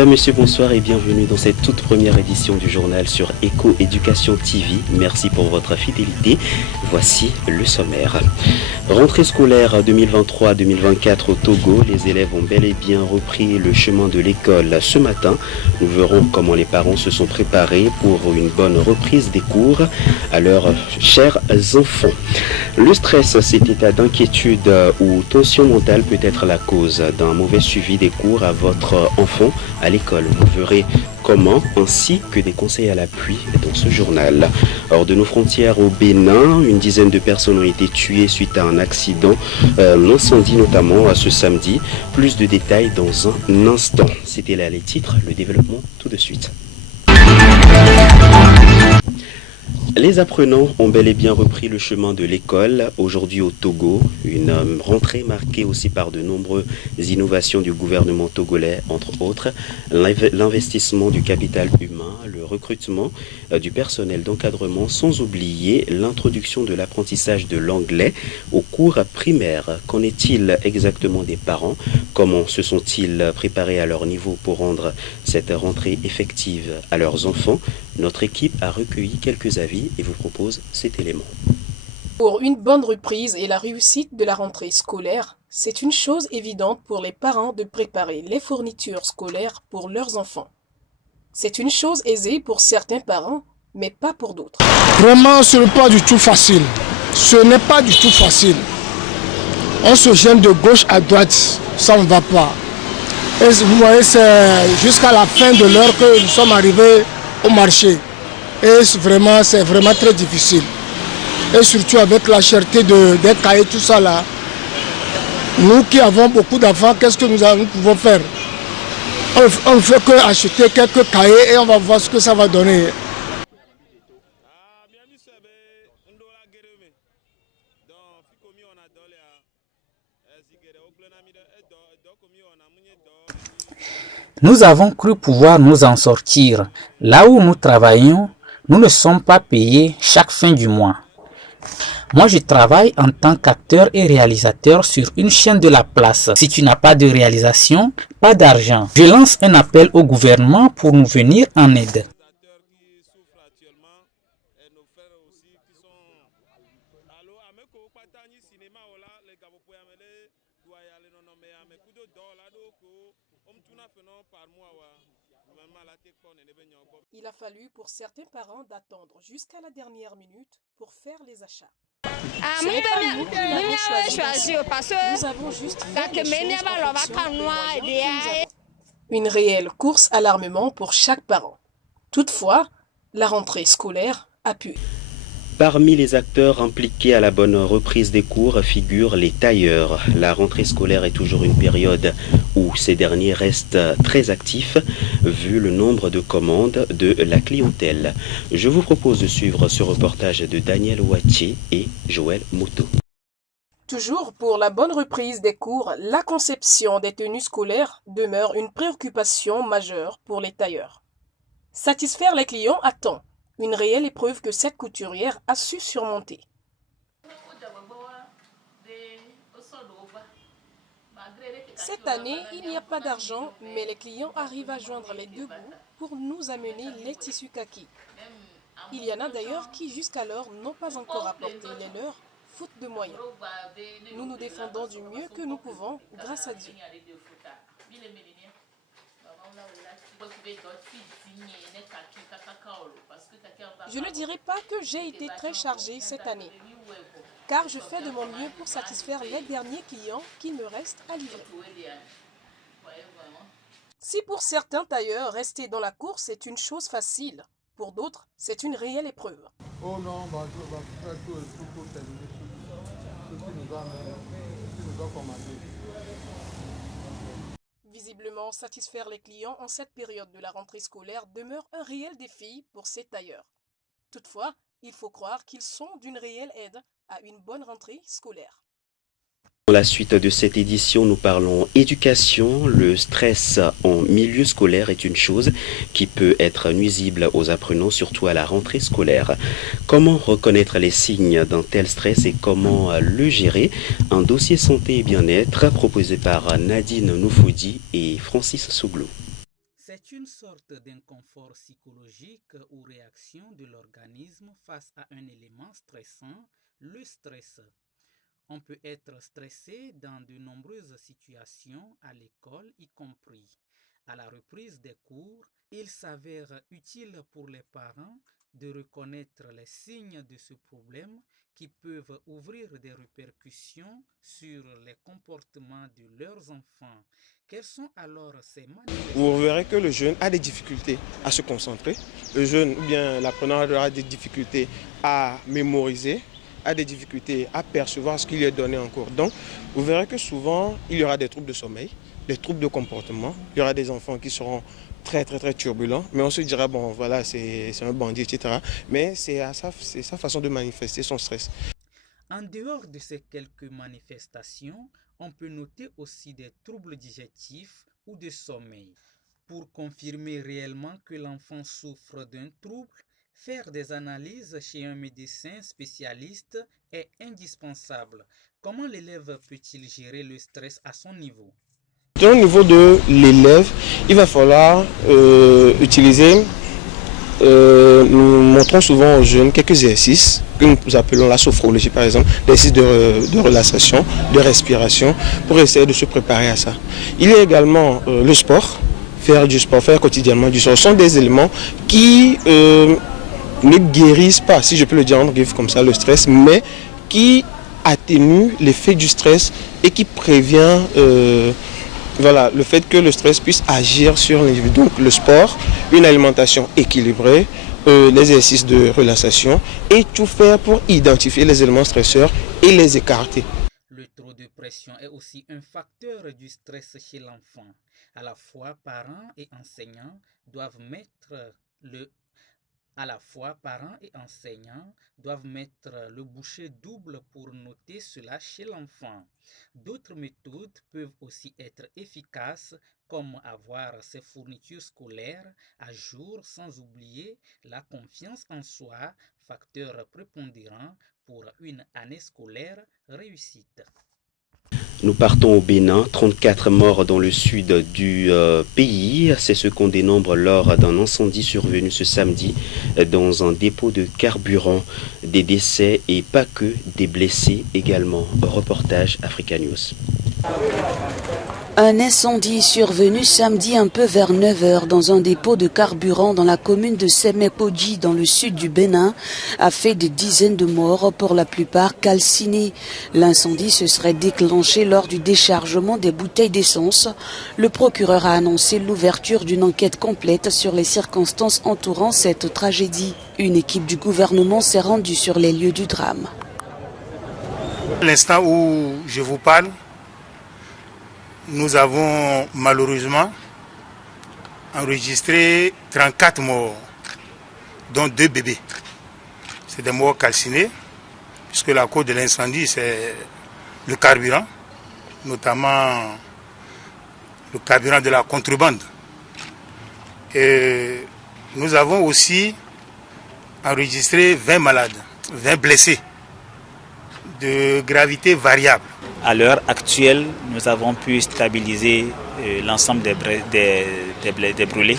Mesdames, Messieurs, bonsoir et bienvenue dans cette toute première édition du journal sur Eco Éducation TV. Merci pour votre fidélité. Voici le sommaire. Rentrée scolaire 2023-2024 au Togo, les élèves ont bel et bien repris le chemin de l'école ce matin. Nous verrons comment les parents se sont préparés pour une bonne reprise des cours à leurs chers enfants. Le stress, cet état d'inquiétude ou tension mentale peut être la cause d'un mauvais suivi des cours à votre enfant à l'école. Vous verrez comment, ainsi que des conseils à l'appui dans ce journal. Hors de nos frontières au Bénin, une dizaine de personnes ont été tuées suite à un accident, un incendie notamment ce samedi. Plus de détails dans un instant. C'était là les titres, le développement tout de suite. Les apprenants ont bel et bien repris le chemin de l'école aujourd'hui au Togo, une rentrée marquée aussi par de nombreuses innovations du gouvernement togolais, entre autres l'investissement du capital humain, le recrutement du personnel d'encadrement, sans oublier l'introduction de l'apprentissage de l'anglais aux cours primaires. Qu'en est-il exactement des parents? Comment se sont-ils préparés à leur niveau pour rendre cette rentrée effective à leurs enfants? Notre équipe a recueilli quelques avis et vous propose cet élément. Pour une bonne reprise et la réussite de la rentrée scolaire, c'est une chose évidente pour les parents de préparer les fournitures scolaires pour leurs enfants. C'est une chose aisée pour certains parents, mais pas pour d'autres. Vraiment, ce n'est pas du tout facile. Ce n'est pas du tout facile. On se gêne de gauche à droite, ça ne va pas. Et vous voyez, c'est jusqu'à la fin de l'heure que nous sommes arrivés au marché. Et c'est vraiment très difficile. Et surtout avec la cherté des cahiers, tout ça là. Nous qui avons beaucoup d'enfants, qu'est-ce que nous pouvons faire? On ne fait que acheter quelques cahiers et on va voir ce que ça va donner. Nous avons cru pouvoir nous en sortir. Là où nous travaillons, nous ne sommes pas payés chaque fin du mois. Moi, je travaille en tant qu'acteur et réalisateur sur une chaîne de la place. Si tu n'as pas de réalisation, pas d'argent. Je lance un appel au gouvernement pour nous venir en aide. Il a fallu pour certains parents d'attendre jusqu'à la dernière minute pour faire les achats. Nous avons juste fait les choses en fonction des moyens que nous avons. Une réelle course à l'armement pour chaque parent. Toutefois, la rentrée scolaire a pu. Parmi les acteurs impliqués à la bonne reprise des cours figurent les tailleurs. La rentrée scolaire est toujours une période où ces derniers restent très actifs vu le nombre de commandes de la clientèle. Je vous propose de suivre ce reportage de Daniel Ouatier et Joël Moto. Toujours pour la bonne reprise des cours, la conception des tenues scolaires demeure une préoccupation majeure pour les tailleurs. Satisfaire les clients à temps. Une réelle épreuve que cette couturière a su surmonter. Cette année, il n'y a pas d'argent, mais les clients arrivent à joindre les deux bouts pour nous amener les tissus kaki. Il y en a d'ailleurs qui jusqu'alors n'ont pas encore apporté les leurs, faute de moyens. Nous nous défendons du mieux que nous pouvons, grâce à Dieu. Je ne dirais pas que j'ai été très chargée cette année, car je fais de mon mieux pour satisfaire les derniers clients qu'il me reste à livrer. Si pour certains tailleurs, rester dans la course est une chose facile, pour d'autres, c'est une réelle épreuve. Oh non, je vais faire tout pour terminer ce qui nous a commandé. Visiblement, satisfaire les clients en cette période de la rentrée scolaire demeure un réel défi pour ces tailleurs. Toutefois, il faut croire qu'ils sont d'une réelle aide à une bonne rentrée scolaire. Dans la suite de cette édition, nous parlons éducation. Le stress en milieu scolaire est une chose qui peut être nuisible aux apprenants, surtout à la rentrée scolaire. Comment reconnaître les signes d'un tel stress et comment le gérer? Un dossier santé et bien-être proposé par Nadine Noufoudi et Francis Souglou. C'est C'est une sorte d'inconfort psychologique ou réaction de l'organisme face à un élément stressant, le stress. On peut être stressé dans de nombreuses situations, à l'école y compris. À la reprise des cours, il s'avère utile pour les parents de reconnaître les signes de ce problème qui peuvent ouvrir des répercussions sur les comportements de leurs enfants. Quelles sont alors ces manifestations? Vous verrez que le jeune a des difficultés à se concentrer. Le jeune ou bien l'apprenant aura des difficultés à mémoriser, a des difficultés à percevoir ce qui lui est donné en cours. Donc, vous verrez que souvent, il y aura des troubles de sommeil, des troubles de comportement. Il y aura des enfants qui seront très turbulents, mais on se dira, bon, voilà, c'est un bandit, etc. Mais c'est sa façon de manifester son stress. En dehors de ces quelques manifestations, on peut noter aussi des troubles digestifs ou de sommeil. Pour confirmer réellement que l'enfant souffre d'un trouble, faire des analyses chez un médecin spécialiste est indispensable. Comment l'élève peut-il gérer le stress à son niveau? Au niveau de l'élève, il va falloir utiliser, nous montrons souvent aux jeunes quelques exercices que nous appelons la sophrologie par exemple, des exercices de relaxation, de respiration, pour essayer de se préparer à ça. Il y a également le sport, faire du sport, faire quotidiennement du sport, ce sont des éléments qui ne guérissent pas, si je peux le dire en griffe comme ça, le stress, mais qui atténuent l'effet du stress et qui prévient le fait que le stress puisse agir sur l'individu. Donc le sport, une alimentation équilibrée, les exercices de relaxation et tout faire pour identifier les éléments stresseurs et les écarter. Le trop de pression est aussi un facteur du stress chez l'enfant. À la fois, parents et enseignants doivent mettre le bouchée double pour noter cela chez l'enfant. D'autres méthodes peuvent aussi être efficaces, comme avoir ses fournitures scolaires à jour, sans oublier la confiance en soi, facteur prépondérant pour une année scolaire réussite. Nous partons au Bénin, 34 morts dans le sud du pays. C'est ce qu'on dénombre lors d'un incendie survenu ce samedi dans un dépôt de carburant. Des décès et pas que des blessés également. Reportage Africa News. Un incendie survenu samedi un peu vers 9h dans un dépôt de carburant dans la commune de Semepoji dans le sud du Bénin a fait des dizaines de morts, pour la plupart calcinés. L'incendie se serait déclenché lors du déchargement des bouteilles d'essence. Le procureur a annoncé l'ouverture d'une enquête complète sur les circonstances entourant cette tragédie. Une équipe du gouvernement s'est rendue sur les lieux du drame. À l'instant où je vous parle, nous avons malheureusement enregistré 34 morts, dont 2 bébés. C'est des morts calcinés, puisque la cause de l'incendie, c'est le carburant, notamment le carburant de la contrebande. Et nous avons aussi enregistré 20 malades, 20 blessés de gravité variable. À l'heure actuelle, nous avons pu stabiliser l'ensemble des brûlés,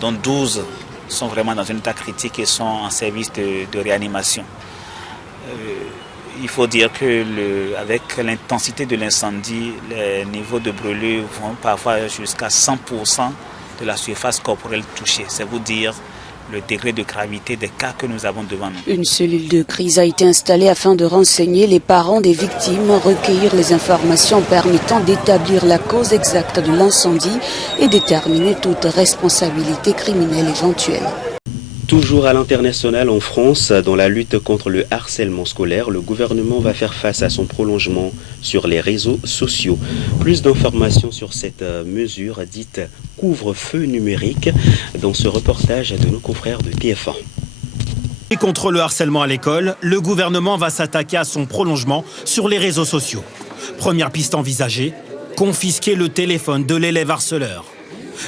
dont 12 sont vraiment dans un état critique et sont en service de réanimation. Il faut dire que avec l'intensité de l'incendie, les niveaux de brûlés vont parfois jusqu'à 100% de la surface corporelle touchée. C'est vous dire le degré de gravité des cas que nous avons devant nous. Une cellule de crise a été installée afin de renseigner les parents des victimes, recueillir les informations permettant d'établir la cause exacte de l'incendie et déterminer toute responsabilité criminelle éventuelle. Toujours à l'international en France, dans la lutte contre le harcèlement scolaire, le gouvernement va faire face à son prolongement sur les réseaux sociaux. Plus d'informations sur cette mesure dite couvre-feu numérique dans ce reportage de nos confrères de TF1. Et contre le harcèlement à l'école, le gouvernement va s'attaquer à son prolongement sur les réseaux sociaux. Première piste envisagée, confisquer le téléphone de l'élève harceleur.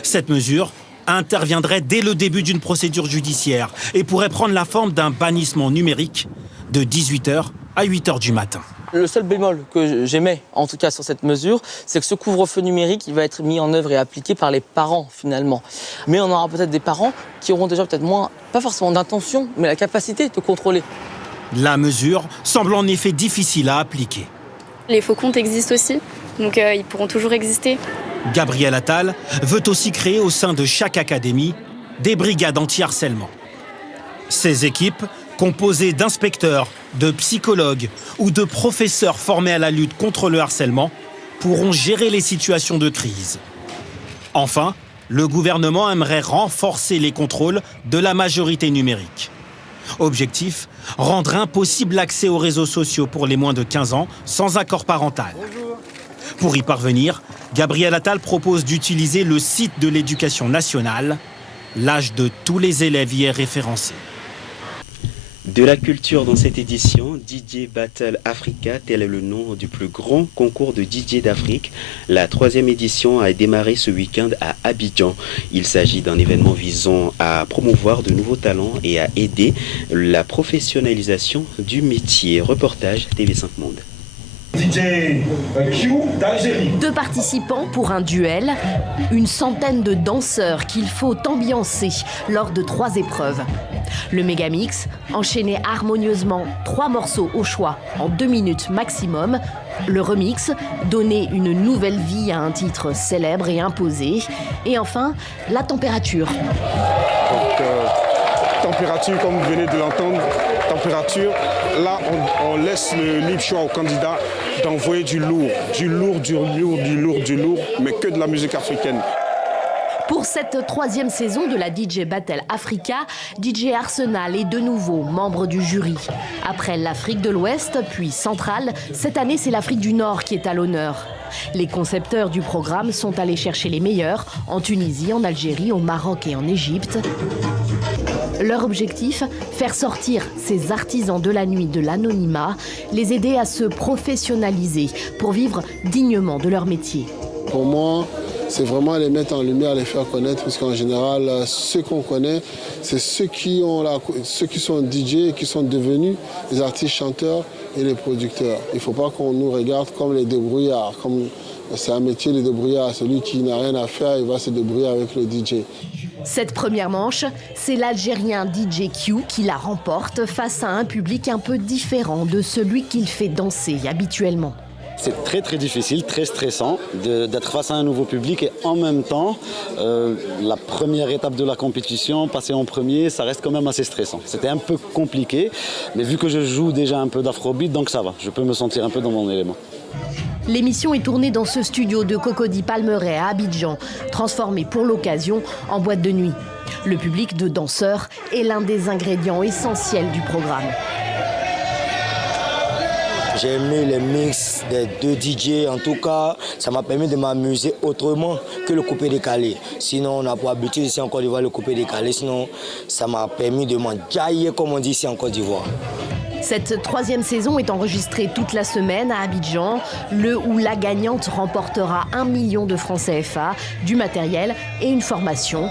Cette mesure interviendrait dès le début d'une procédure judiciaire et pourrait prendre la forme d'un bannissement numérique de 18h à 8 h du matin. Le seul bémol que j'émets, en tout cas sur cette mesure, c'est que ce couvre-feu numérique il va être mis en œuvre et appliqué par les parents finalement. Mais on aura peut-être des parents qui auront déjà peut-être moins, pas forcément d'intention, mais la capacité de contrôler. La mesure semble en effet difficile à appliquer. Les faux comptes existent aussi, donc ils pourront toujours exister. Gabriel Attal veut aussi créer au sein de chaque académie des brigades anti-harcèlement. Ces équipes, composées d'inspecteurs, de psychologues ou de professeurs formés à la lutte contre le harcèlement, pourront gérer les situations de crise. Enfin, le gouvernement aimerait renforcer les contrôles de la majorité numérique. Objectif, rendre impossible l'accès aux réseaux sociaux pour les moins de 15 ans sans accord parental. Pour y parvenir, Gabriel Attal propose d'utiliser le site de l'Éducation nationale. L'âge de tous les élèves y est référencé. De la culture dans cette édition, DJ Battle Africa, tel est le nom du plus grand concours de DJ d'Afrique. La 3e édition a démarré ce week-end à Abidjan. Il s'agit d'un événement visant à promouvoir de nouveaux talents et à aider la professionnalisation du métier. Reportage TV5 Monde. DJ Q d'Algérie. 2 participants pour un duel, une centaine de danseurs qu'il faut ambiancer lors de 3 épreuves. Le Megamix, enchaîner harmonieusement 3 morceaux au choix en 2 minutes maximum. Le remix, donner une nouvelle vie à un titre célèbre et imposé. Et enfin, la température. Donc, température, comme vous venez de l'entendre, température, là on laisse le libre choix au candidat d'envoyer du lourd, mais que de la musique africaine. Pour cette 3e saison de la DJ Battle Africa, DJ Arsenal est de nouveau membre du jury. Après l'Afrique de l'Ouest, puis centrale, cette année c'est l'Afrique du Nord qui est à l'honneur. Les concepteurs du programme sont allés chercher les meilleurs en Tunisie, en Algérie, au Maroc et en Égypte. Leur objectif, faire sortir ces artisans de la nuit de l'anonymat, les aider à se professionnaliser pour vivre dignement de leur métier. Pour moi, c'est vraiment les mettre en lumière, les faire connaître, parce qu'en général, ceux qu'on connaît, c'est ceux qui sont DJ et qui sont devenus les artistes chanteurs et les producteurs. Il ne faut pas qu'on nous regarde comme les débrouillards, comme c'est un métier de débrouillard. Celui qui n'a rien à faire, il va se débrouiller avec le DJ. Cette première manche, c'est l'Algérien DJ Q qui la remporte face à un public un peu différent de celui qu'il fait danser habituellement. C'est très très difficile, très stressant d'être face à un nouveau public et en même temps, la première étape de la compétition, passer en premier, ça reste quand même assez stressant. C'était un peu compliqué, mais vu que je joue déjà un peu d'afrobeat, donc ça va, je peux me sentir un peu dans mon élément. L'émission est tournée dans ce studio de Cocody Palmeraie à Abidjan, transformé pour l'occasion en boîte de nuit. Le public de danseurs est l'un des ingrédients essentiels du programme. J'ai aimé les mix des 2 DJ, en tout cas, ça m'a permis de m'amuser autrement que le coupé-décalé. Sinon, on n'a pas habitué ici en Côte d'Ivoire le coupé-décalé, sinon ça m'a permis de m'enjailler, comme on dit ici en Côte d'Ivoire. Cette 3e saison est enregistrée toute la semaine à Abidjan, le ou la gagnante remportera 1 million de francs CFA, du matériel et une formation.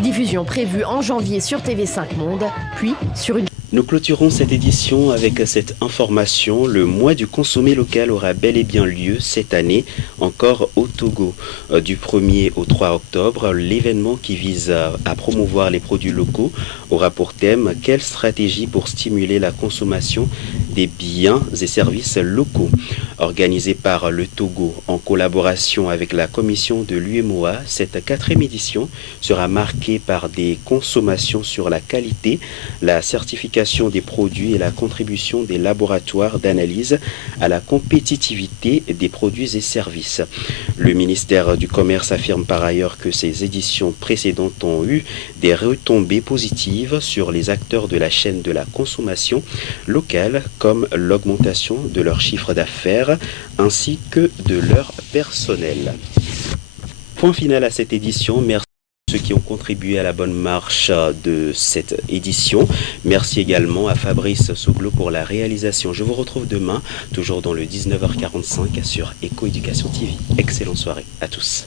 Diffusion prévue en janvier sur TV5 Monde, puis sur une... Nous clôturons cette édition avec cette information. Le mois du consommé local aura bel et bien lieu cette année, encore au Togo. Du 1er au 3 octobre, l'événement qui vise à promouvoir les produits locaux aura pour thème « Quelle stratégie pour stimuler la consommation des biens et services locaux ?» Organisé par le Togo en collaboration avec la commission de l'UEMOA, cette 4e édition sera marquée par des consommations sur la qualité, la certification des produits et la contribution des laboratoires d'analyse à la compétitivité des produits et services. Le ministère du Commerce affirme par ailleurs que ces éditions précédentes ont eu des retombées positives sur les acteurs de la chaîne de la consommation locale, comme l'augmentation de leur chiffre d'affaires ainsi que de leur personnel. Point final à cette édition. Merci ceux qui ont contribué à la bonne marche de cette édition. Merci également à Fabrice Souglo pour la réalisation. Je vous retrouve demain, toujours dans le 19h45 sur Eco Éducation TV. Excellente soirée à tous.